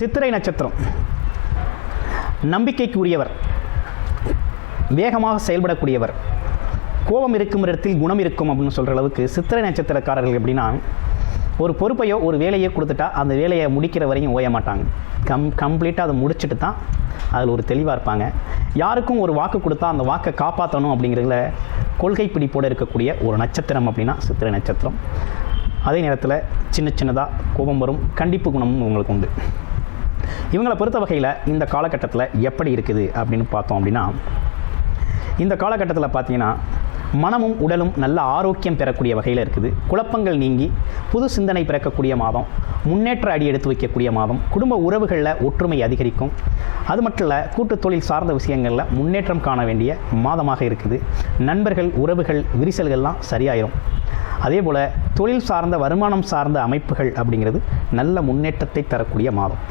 சித்திரை நட்சத்திரம் நம்பிக்கைக்குரியவர், வேகமாக செயல்படக்கூடியவர், கோபம் இருக்கும் இடத்தில் குணம் இருக்கும் அப்படின்னு சொல்கிற அளவுக்கு சித்திரை நட்சத்திரக்காரர்கள் எப்படின்னா, ஒரு பொறுப்பையோ ஒரு வேலையோ கொடுத்துட்டா அந்த வேலையை முடிக்கிற வரையும் ஓய மாட்டாங்க. கம்ப்ளீட்டாக அதை முடிச்சுட்டு தான் அதில் ஒரு தெளிவாக இருப்பாங்க. யாருக்கும் ஒரு வாக்கு கொடுத்தா அந்த வாக்கை காப்பாற்றணும் அப்படிங்கிறதுல கொள்கை பிடிப்போடு இருக்கக்கூடிய ஒரு நட்சத்திரம் அப்படின்னா சித்திரை நட்சத்திரம். அதே நேரத்தில் சின்னதாக கோபம் வரும், கண்டிப்பு குணமும் உங்களுக்கு உண்டு. இவங்களை பொறுத்த வகையில் இந்த காலகட்டத்தில் எப்படி இருக்குது அப்படின்னு பார்த்தோம் அப்படின்னா, இந்த காலகட்டத்தில் பார்த்தீங்கன்னா மனமும் உடலும் நல்ல ஆரோக்கியம் பெறக்கூடிய வகையில் இருக்குது. குழப்பங்கள் நீங்கி புது சிந்தனை பிறக்கக்கூடிய மாதம், முன்னேற்ற அடி எடுத்து வைக்கக்கூடிய மாதம், குடும்ப உறவுகளில் ஒற்றுமை அதிகரிக்கும். அது மட்டும் இல்லை, கூட்டு தொழில் சார்ந்த விஷயங்களில் முன்னேற்றம் காண வேண்டிய மாதமாக இருக்குது. நண்பர்கள், உறவுகள், விரிசல்கள்லாம் சரியாயிரும். அதே போல் தொழில் சார்ந்த வருமானம் சார்ந்த அமைப்புகள் அப்படிங்கிறது நல்ல முன்னேற்றத்தை தரக்கூடிய மாதம்.